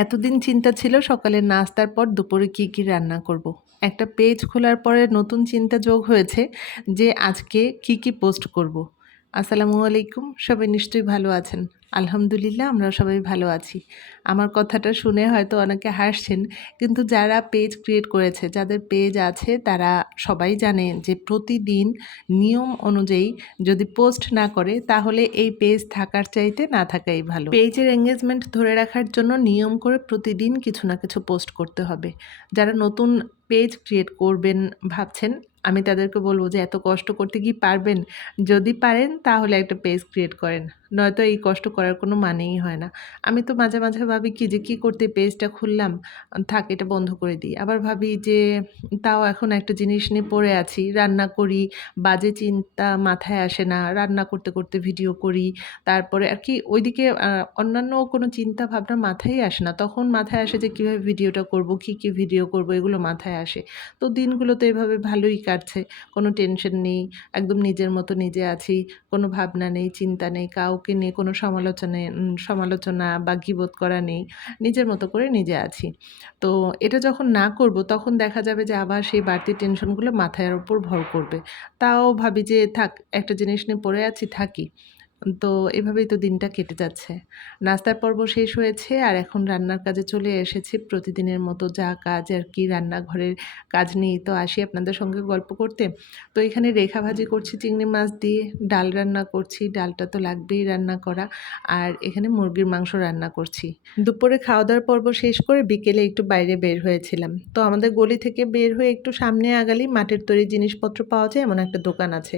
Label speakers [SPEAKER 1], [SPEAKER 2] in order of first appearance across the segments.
[SPEAKER 1] এতদিন চিন্তা ছিল সকালে নাস্তার পর দুপুরে কি কি রান্না করব। একটা পেজ খোলার পরে নতুন চিন্তা যোগ হয়েছে যে আজকে কি কি পোস্ট করব। আসসালামু আলাইকুম, সবাই নিশ্চয়ই ভালো আছেন। আলহামদুলিল্লাহ আমরা সবাই ভালো আছি। আমার কথাটা শুনে হয়তো অনেকে হাসছেন, কিন্তু যারা পেজ ক্রিয়েট করেছে, যাদের পেজ আছে, তারা সবাই জানে যে প্রতিদিন নিয়ম অনুযায়ী যদি পোস্ট না করে, তাহলে এই পেজ থাকার চাইতে না থাকাই ভালো। পেজের এঙ্গেজমেন্ট ধরে রাখার জন্য নিয়ম করে প্রতিদিন কিছু না কিছু পোস্ট করতে হবে। যারা নতুন পেজ ক্রিয়েট করবেন, ভাবছেন আমি তাদেরকে বলব যে, এত কষ্ট করতে কি পারবেন? যদি পারেন, তাহলে একটা পেজ ক্রিয়েট করেন। নয়তো এই কষ্ট করার কোনো মানেই হয় না। আমি তো মাঝে মাঝে ভাবি কি যে, কি করতে পেজটা খুললাম? থাক, এটা বন্ধ করে দিই। আবার ভাবি যে, তাও এখন একটা জিনিস নিয়ে পড়ে আছি। রান্না করি, বাজে চিন্তা মাথায় আসে না। রান্না করতে করতে ভিডিও করি। তারপরে আর কি ওইদিকে অন্যান্য কোনো চিন্তা ভাবনা মাথায় আসে না। তখন মাথায় আসে যে, কীভাবে ভিডিওটা করব? কী কী ভিডিও করব? এগুলো মাথায় আসে। তো দিনগুলো তো এভাবে ভালোই কাটছে। কোনো টেনশন নেই, একদম নিজের মতো নিজে আছি, কোনো ভাবনা নেই, চিন্তা নেই, কাউকে নিয়ে কোনো সমালোচনা সমালোচনা বা গিবোধ করা নেই, নিজের মতো করে নিজে আছি। তো এটা যখন না করব, তখন দেখা যাবে যে আবার সেই বাড়তি টেনশনগুলো মাথায় ওপর ভর করবে। তাও ভাবি যে থাক, একটা জিনিস নিয়ে পড়ে আছি, থাকি। তো এভাবেই তো দিনটা কেটে যাচ্ছে। নাস্তার পর্ব শেষ হয়েছে আর এখন রান্নার কাজে চলে এসেছি। প্রতিদিনের মতো যা কাজ আর কি রান্নাঘরের কাজ নিয়েই তো আসি আপনাদের সঙ্গে গল্প করতে। তো এখানে রেখা ভাজি করছি, চিংড়ি মাছ দিয়ে, ডাল রান্না করছি, ডালটা তো লাগবেই রান্না করা। আর এখানে মুরগির মাংস রান্না করছি। দুপুরে খাওয়া দাওয়ার পর্ব শেষ করে বিকেলে একটু বাইরে বের হয়েছিলাম। তো আমাদের গলি থেকে বের হয়ে একটু সামনে আগালেই মাটির তৈরি জিনিসপত্র পাওয়া যায়, এমন একটা দোকান আছে।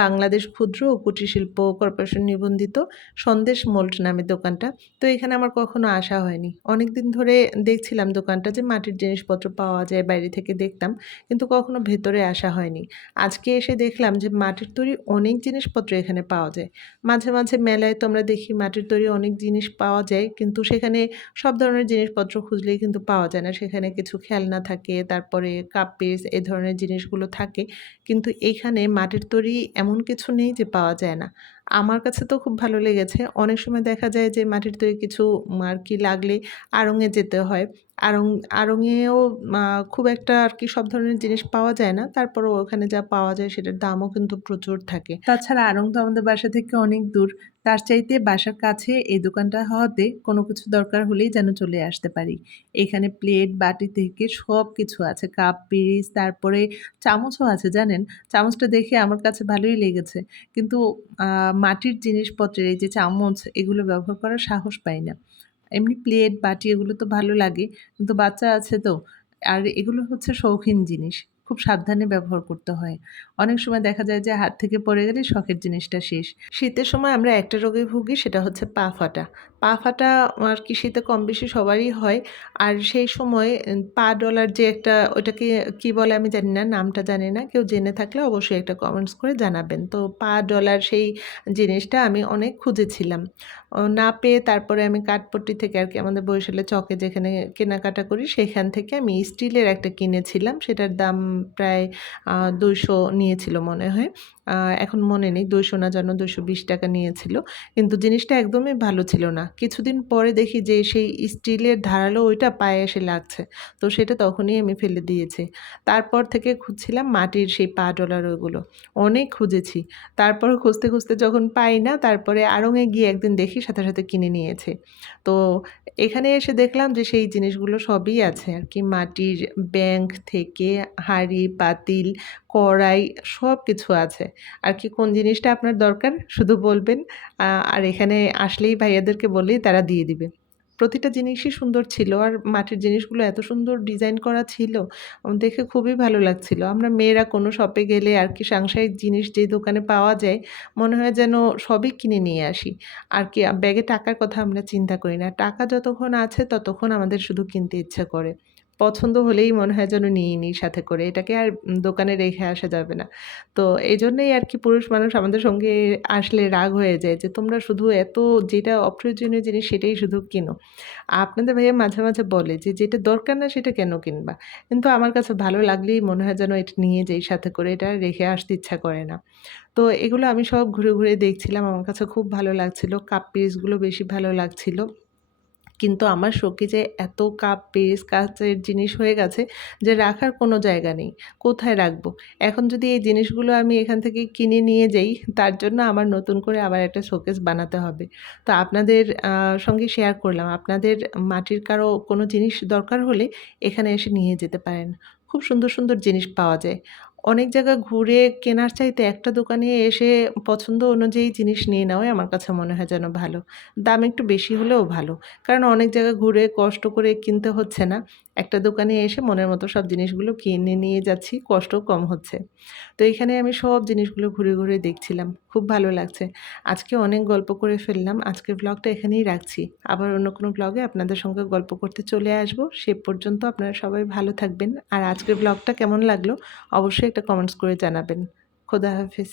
[SPEAKER 1] বাংলাদেশ ক্ষুদ্র ও কুটির শিল্প কর্পোরেশন নিবন্ধিত সন্দেশ মোল্ড নামে দোকানটা। তো এখানে আমার কখনো আসা হয়নি। অনেক দিন ধরে দেখছিলাম দোকানটা যে মাটির জিনিসপত্র পাওয়া যায় বাইরে থেকে দেখতাম, কিন্তু কখনো ভেতরে আসা হয়নি। আজকে এসে দেখলাম যে মাটির তৈরি অনেক জিনিসপত্র এখানে পাওয়া যায়। মাঝে মাঝে মেলায় তো আমরা দেখি মাটির তৈরি অনেক জিনিস পাওয়া যায়, কিন্তু সেখানে সব ধরনের জিনিসপত্র খুঁজলেই কিন্তু পাওয়া যায় না। সেখানে কিছু খেলনা থাকে, তারপরে কাপ পিস এই ধরনের জিনিসগুলো থাকে, কিন্তু এখানে মাটির তৈরি এমন কিছু নেই যে পাওয়া যায় না। আমার কাছে তো খুব ভালো লেগেছে। অনেক সময় দেখা যায় যে মাটির তৈরি কিছু আর কি লাগলে আড়ঙে যেতে হয়। আড়ং আড়ঙেও খুব একটা আর কি সব ধরনের জিনিস পাওয়া যায় না। তারপরও ওখানে যা পাওয়া যায় সেটার দামও কিন্তু প্রচুর থাকে। তাছাড়া আড়ং তো আমাদের বাসা থেকে অনেক দূর। তার চাইতে বাসার কাছে এই দোকানটা হওয়াতে কোনো কিছু দরকার হলেই যেন চলে আসতে পারি। এখানে প্লেট, বাটি থেকে সব কিছু আছে। কাপ, পিরিচ, তারপরে চামচও আছে, জানেন? চামচটা দেখে আমার কাছে ভালোই লেগেছে। কিন্তু মাটির জিনিসপত্রের এই যে চামচ, এগুলো ব্যবহার করার সাহস পাই না। এমনি প্লেট বাটি এগুলো তো ভালো লাগে। কিন্তু বাচ্চা আছে তো, আর এগুলো হচ্ছে শৌখিন জিনিস, খুব সাবধানে ব্যবহার করতে হয়। অনেক সময় দেখা যায় যে হাত থেকে পড়ে গেলে শখের জিনিসটা শেষ। শীতের সময় আমরা একটা রোগে ভুগি, সেটা হচ্ছে পা ফাটা। পা ফাটা আর কি শীতে কম বেশি সবারই হয়। আর সেই সময় পা ডলার যে একটা ওটাকে কি বলে আমি জানি না, নামটা জানি না। কেউ জেনে থাকলে অবশ্যই একটা কমেন্টস করে জানাবেন। তো পা ডলার সেই জিনিসটা আমি অনেক খুঁজেছিলাম। না পেয়ে তারপরে আমি কাঠপট্টি থেকে আর কি আমাদের বরিশালে চকে যেখানে কেনাকাটা করি, সেখান থেকে আমি স্টিলের একটা কিনেছিলাম। সেটার দাম প্রায় দুইশো নিয়েছিল মনে হয়। এখন মনে নেই, দুইশো না যেন দুশো বিশ টাকা নিয়েছিল। কিন্তু জিনিসটা একদমই ভালো ছিল না। কিছুদিন পরে দেখি যে সেই স্টিলের ধারালো ওইটা পায়ে এসে লাগছে। তো সেটা তখনই আমি ফেলে দিয়েছি। তারপর থেকে খুঁজছিলাম মাটির সেই পা ডলার ওইগুলো। অনেক খুঁজেছি। তারপর খুঁজতে খুঁজতে যখন পাই না, তারপরে আড়ঙে গিয়ে একদিন দেখি সাথে সাথে কিনে নিয়েছে। তো এখানে এসে দেখলাম যে সেই জিনিসগুলো সবই আছে আর কি। মাটির ব্যাংক থেকে হাঁড়ি, পাতিল, কড়াই সব কিছু আছে। আর কি কোন জিনিসটা আপনার দরকার শুধু বলবেন? আর এখানে আসলেই ভাইয়াদেরকে বললেই তারা দিয়ে দিবে। প্রতিটা জিনিসই সুন্দর ছিল আর মাটির জিনিসগুলো এত সুন্দর ডিজাইন করা ছিল দেখে খুবই ভালো লাগছিল। আমরা মেয়েরা কোনো শপে গেলে আর কি সাংসারিক জিনিস যে দোকানে পাওয়া যায়, মনে হয় যেন সবই কিনে নিয়ে আসি। আর কি, ব্যাগে টাকার কথা আমরা চিন্তা করি না। টাকা যতক্ষণ আছে ততক্ষণ আমাদের শুধু কিনতে ইচ্ছা করে। পছন্দ হলেই মনে হয় যেন নিয়ে নিই সাথে করে। এটাকে আর দোকানে রেখে আসা যাবে না। তো এই জন্যই আর কি পুরুষ মানুষ আমাদের সঙ্গে আসলে রাগ হয়ে যায় যে, তোমরা শুধু এত যেটা অপ্রয়োজনীয় জিনিস সেটাই শুধু কিনো। আপনাদের ভাইয়া মাঝে মাঝে বলে যে, যেটা দরকার না সেটা কেন কিনবা? কিন্তু আমার কাছে ভালো লাগলেই মনে হয় যেন এটা নিয়ে যাই সাথে করে। এটা রেখে আসতে ইচ্ছা করে না। তো এগুলো আমি সব ঘুরে ঘুরে দেখছিলাম। আমার কাছে খুব ভালো লাগছিল। কাপ পিসগুলো বেশি ভালো লাগছিল। কিন্তু আমার শোকেজে এত কাপ পেস কাচের জিনিস হয়ে গেছে যে রাখার কোনো জায়গা নেই। কোথায় রাখব? এখন যদি এই জিনিসগুলো আমি এখান থেকে কিনে নিয়ে যাই, তার জন্য আমার নতুন করে আবার একটা শোকেস বানাতে হবে। তো আপনাদের সঙ্গে শেয়ার করলাম। আপনাদের মাটির কারও কোনো জিনিস দরকার হলে এখানে এসে নিয়ে যেতে পারেন। খুব সুন্দর সুন্দর জিনিস পাওয়া যায়। অনেক জায়গা ঘুরে কেনার চাইতে একটা দোকানে এসে পছন্দ অনুযায়ী জিনিস নিয়ে নেওয়াই আমার কাছে মনে হয় যেন ভালো। দাম একটু বেশি হলেও ভালো। কারণ অনেক জায়গা ঘুরে কষ্ট করে কিনতে হচ্ছে না। একটা দোকানে এসে মনের মতো সব জিনিসগুলো কিনে নিয়ে যাচ্ছি, কষ্টও কম হচ্ছে। তো এখানে আমি সব জিনিসগুলো ঘুরে ঘুরে দেখছিলাম, খুব ভালো লাগছে। আজকে অনেক গল্প করে ফেললাম, আজকের ব্লগটা এখানেই রাখছি। আবার অন্য কোনো ব্লগে আপনাদের সঙ্গে গল্প করতে চলে আসব। সে পর্যন্ত আপনারা সবাই ভালো থাকবেন। আর আজকের ব্লগটা কেমন লাগল, অবশ্যই একটা কমেন্টস করে জানাবেন। খোদা হাফিজ।